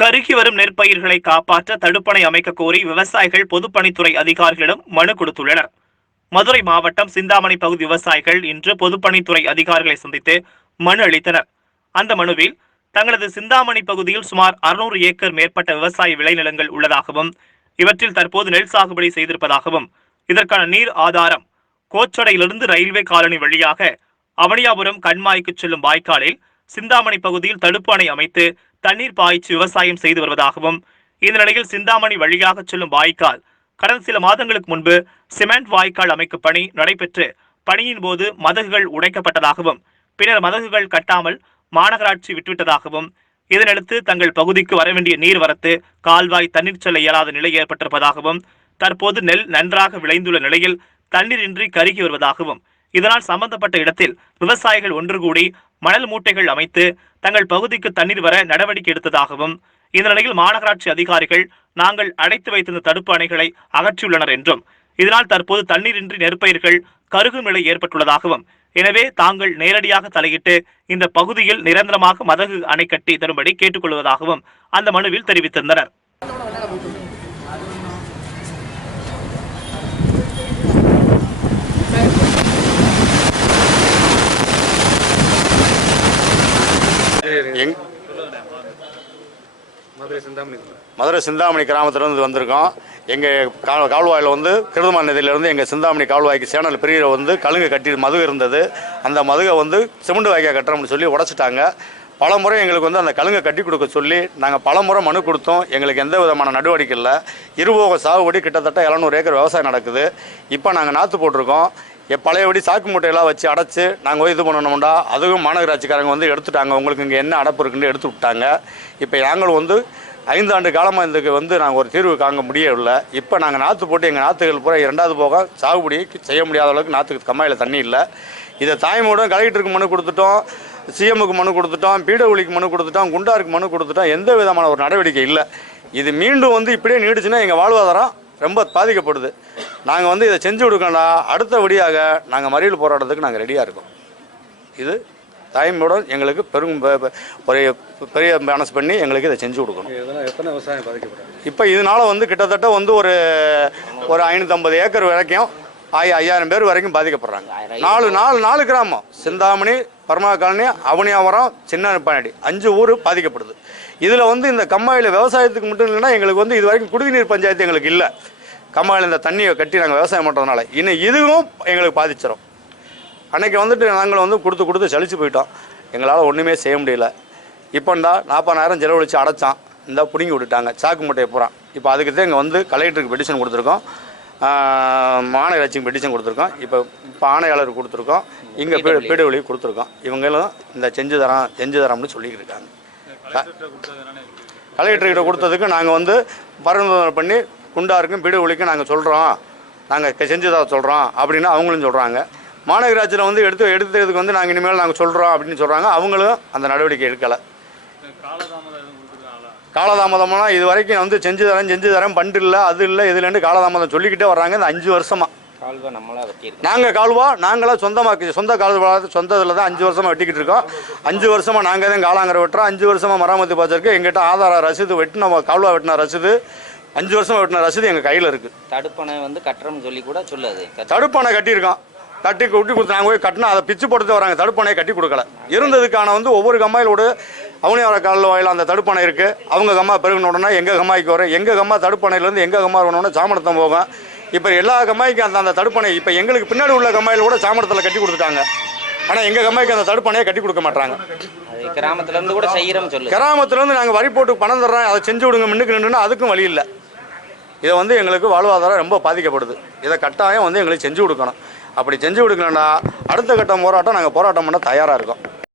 கருகி வரும் நெற்பயிர்களை காப்பாற்ற தடுப்பணை அமைக்க கோரி விவசாயிகள் பொதுப்பணித்துறை அதிகாரிகளிடம் மனு கொடுத்துள்ளனர். மதுரை மாவட்டம் சிந்தாமணி பகுதி விவசாயிகள் இன்று பொதுப்பணித்துறை அதிகாரிகளை சந்தித்து மனு அளித்தனர். அந்த மனுவில் தங்களது சிந்தாமணி பகுதியில் சுமார் 600 ஏக்கர் மேற்பட்ட விவசாய விளைநிலங்கள் உள்ளதாகவும், இவற்றில் தற்போது நெல் சாகுபடி செய்திருப்பதாகவும், இதற்கான நீர் ஆதாரம் கோச்சடையிலிருந்து ரயில்வே காலனி வழியாக அவனியாபுரம் கண்மாய்க்கு செல்லும் வாய்க்காலில் சிந்தாமணி பகுதியில் தடுப்பு அணை அமைத்து தண்ணீர் பாய்ச்சி விவசாயம் செய்து வருவதாகவும், இந்த நிலையில் சிந்தாமணி வழியாக செல்லும் வாய்க்கால் கடந்த சில மாதங்களுக்கு முன்பு சிமெண்ட் வாய்க்கால் அமைக்கும் பணி நடைபெற்று பணியின் போது மதகுகள் உடைக்கப்பட்டதாகவும், பின்னர் மதகுகள் கட்டாமல் மாநகராட்சி விட்டுவிட்டதாகவும், இதனடுத்து தங்கள் பகுதிக்கு வரவேண்டிய நீர்வரத்து கால்வாய் தண்ணீர் செல்ல இயலாத நிலை ஏற்பட்டிருப்பதாகவும், தற்போது நெல் நன்றாக விளைந்துள்ள நிலையில் தண்ணீரின்றி கருகி வருவதாகவும், இதனால் சம்பந்தப்பட்ட இடத்தில் விவசாயிகள் ஒன்று கூடி மணல் மூட்டைகள் அமைத்து தங்கள் பகுதிக்கு தண்ணீர் வர நடவடிக்கை எடுத்ததாகவும், இந்த நிலையில் மாநகராட்சி அதிகாரிகள் நாங்கள் அடைத்து வைத்திருந்த தடுப்பு அணைகளை அகற்றியுள்ளனர் என்றும், இதனால் தற்போது தண்ணீரின்றி நெற்பயிர்கள் கருகும் நிலை ஏற்பட்டுள்ளதாகவும், எனவே தாங்கள் நேரடியாக தலையிட்டு இந்த பகுதியில் நிரந்தரமாக மதகு அணை கட்டி தரும்படி கேட்டுக்கொள்வதாகவும் அந்த மனுவில் தெரிவித்திருந்தனர். மதுரை சிந்தாமணி கிராமத்திலிருந்து வந்திருக்கோம். எங்கள் கால்வாயில் வந்து கிருதமான நதியிலிருந்து எங்கள் சிந்தாமணி கால்வாய்க்கு சேனல் பிரிகிற வந்து கழுங்கு கட்டி மதுகு இருந்தது. அந்த மதுகை வந்து சிமெண்ட் வாய்க்கால் கட்டுறோம்னு சொல்லி உடச்சிட்டாங்க. பல முறை எங்களுக்கு வந்து அந்த கழுங்கை கட்டி கொடுக்க சொல்லி நாங்கள் பல முறை மனு கொடுத்தோம். எங்களுக்கு எந்த விதமான நடவடிக்கை இல்லை. இருபோக சாகுபடி கிட்டத்தட்ட 700 ஏக்கர் விவசாயம் நடக்குது. இப்போ நாங்கள் நாற்று போட்டிருக்கோம். பழையபடி சாக்கு மூட்டையெல்லாம் வச்சு அடைச்சி நாங்கள் போய் இது பண்ணணும்டா, அதுவும் மாநகராட்சிக்காரங்க வந்து எடுத்துட்டாங்க. உங்களுக்கு இங்கே என்ன அடைப்பு இருக்குன்னு எடுத்து விட்டாங்க. இப்போ நாங்கள் வந்து 5 ஆண்டு காலமாக இதுக்கு வந்து நாங்கள் ஒரு தீர்வு காங்க முடியவில்லை. இப்போ நாங்கள் நாற்று போட்டு எங்கள் நாற்றுகள் பூரா 2வது போக சாகுபடி செய்ய முடியாத அளவுக்கு நாற்றுக்கு கம்மாயில் தண்ணி இல்லை. இதை தாய்மூடம் கலெக்டருக்கு மனு கொடுத்துட்டோம், சிஎம்முக்கு மனு கொடுத்துட்டோம், பிடபிள்யூக்கு மனு கொடுத்துட்டோம், குண்டாருக்கு மனு கொடுத்துட்டோம். எந்த விதமான ஒரு நடவடிக்கை இல்லை. இது மீண்டும் வந்து இப்படியே நீடிச்சுன்னா எங்கள் வாழ்வாதாரம் ரொம்ப பாதிக்கப்படுது. நாங்கள் வந்து இதை செஞ்சு கொடுக்கணும்னா அடுத்தபடியாக நாங்கள் மறியல் போராட்டத்துக்கு நாங்கள் ரெடியாக இருக்கோம். இது தாய்மூடம் எங்களுக்கு ஒரு பெரிய மனசு பண்ணி எங்களுக்கு இதை செஞ்சு கொடுக்கணும். எத்தனை விவசாயம் பாதிக்கப்படுறாங்க? இப்போ இதனால் வந்து கிட்டத்தட்ட வந்து ஒரு 550 ஏக்கர் வரைக்கும் 5000 பேர் வரைக்கும் பாதிக்கப்படுறாங்க. 4 கிராமம் சிந்தாமணி, பர்மா காலனி, அவனியாபுரம், சின்ன நிப்பாடி 5 ஊர் பாதிக்கப்படுது. இதில் வந்து இந்த கம்மாயில் விவசாயத்துக்கு மட்டும் இல்லைன்னா எங்களுக்கு வந்து இது வரைக்கும் குடிநீர் பஞ்சாயத்து எங்களுக்கு இல்லை. கம்மாயில் இந்த தண்ணியை கட்டி நாங்கள் விவசாயம் பண்ணுறதுனால இன்னும் இதுவும் எங்களுக்கு பாதிச்சிடும். அன்றைக்கி வந்துட்டு நாங்கள் வந்து கொடுத்து சலிச்சு போயிட்டோம். எங்களால் ஒன்றுமே செய்ய முடியல. இப்போண்டா 40,000 செலவழித்து அடைச்சான், இந்த பிடுங்கி விட்டுட்டாங்க சாக்கு மூட்டையை பூரா. இப்போ அதுக்கு தான் இங்கே வந்து கலெக்டருக்கு பெட்டிஷன் கொடுத்துருக்கோம், மாநகராட்சிக்கு பெட்டிஷன் கொடுத்துருக்கோம், இப்போ ஆணையாளருக்கு கொடுத்துருக்கோம், இங்கே பிடபிள்யூ கொடுத்துருக்கோம். இவங்களும் இந்த செஞ்சு தரோம்னு சொல்லிக்கிட்டு இருக்காங்க. கலெக்டர்கிட்ட கொடுத்ததுக்கு நாங்கள் வந்து பரிந்துரை பண்ணி குண்டாருக்கும் பிடபிள்யூக்கும் நாங்கள் சொல்கிறோம், நாங்கள் செஞ்சு தர சொல்கிறோம் அப்படின்னு அவங்களும் சொல்கிறாங்க. மாநகராட்சியில் வந்து எடுத்ததுக்கு வந்து நாங்கள் இனிமேல் நாங்கள் சொல்கிறோம் அப்படின்னு சொல்கிறாங்க. அவங்களும் அந்த நடவடிக்கை எடுக்கலை. காலதாமதம்னா இது வரைக்கும் வந்து செஞ்சு தரேன் பண்டு இல்லை, அது இல்லை, இதுலேருந்து காலதாமதம் சொல்லிக்கிட்டே வர்றாங்க. இந்த 5 வருஷமாக நாங்களாம் சொந்த சொந்தத்தில் தான் 5 வருஷமாக வெட்டிக்கிட்டு இருக்கோம். 5 வருஷமாக நாங்கள் தான் காலாங்கரை வெட்டுறோம். 5 வருஷமாக மராமத்து பார்த்துருக்கு. எங்கிட்ட ஆதார ரசீது வெட்டின கால்வா வெட்டின ரசீது 5 வருஷமாக வெட்டின ரசீது எங்கள் கையில் இருக்குது. தடுப்பணை வந்து கட்டுறோம்னு சொல்லி கூட சொல்லுது. தடுப்பணை கட்டியிருக்கோம், கட்டி கொடுத்து நாங்கள் போய் கட்டினா அதை பிச்சு போட்டு வராங்க. தடுப்பணையை கட்டி கொடுக்கல. இருந்ததுக்கான வந்து ஒவ்வொரு கம்மாயிலோட அவனியாபுரம் கால்வாயில் அந்த தடுப்பணை இருக்குது. அவங்க கம்மா பெருகின உடனே எங்கள் கம்மாய்க்கு வரும். எங்கள் கம்மா தடுப்பணையிலேருந்து எங்கள் கம்மா வரணுன்னா சாமடத்தம் போகும். இப்போ எல்லா கம்மாய்க்கும் அந்த தடுப்பணை இப்போ எங்களுக்கு பின்னாடி உள்ள கம்மாயில் கூட சாமடத்தில் கட்டி கொடுத்துட்டாங்க. ஆனால் எங்கள் கம்மாய்க்கு அந்த தடுப்பணையை கட்டி கொடுக்க மாட்டாங்க. கிராமத்துலேருந்து கூட செய்கிறோம் சொல்லு. கிராமத்துலேருந்து நாங்கள் வரி போட்டு பணம் தர்றோம், அதை செஞ்சு விடுங்க முன்னுக்கு நின்றுன்னா அதுக்கும் வழி இல்லை. இதை வந்து எங்களுக்கு வாழ்வாதாரம் ரொம்ப பாதிக்கப்படுது. இதை கட்டாயம் வந்து எங்களுக்கு செஞ்சு கொடுக்கணும். அப்படி செஞ்சு கொடுக்கணும்னா அடுத்த கட்ட போராட்டம் நாங்கள் போராட்டம் பண்ண தயாராக இருக்கோம்.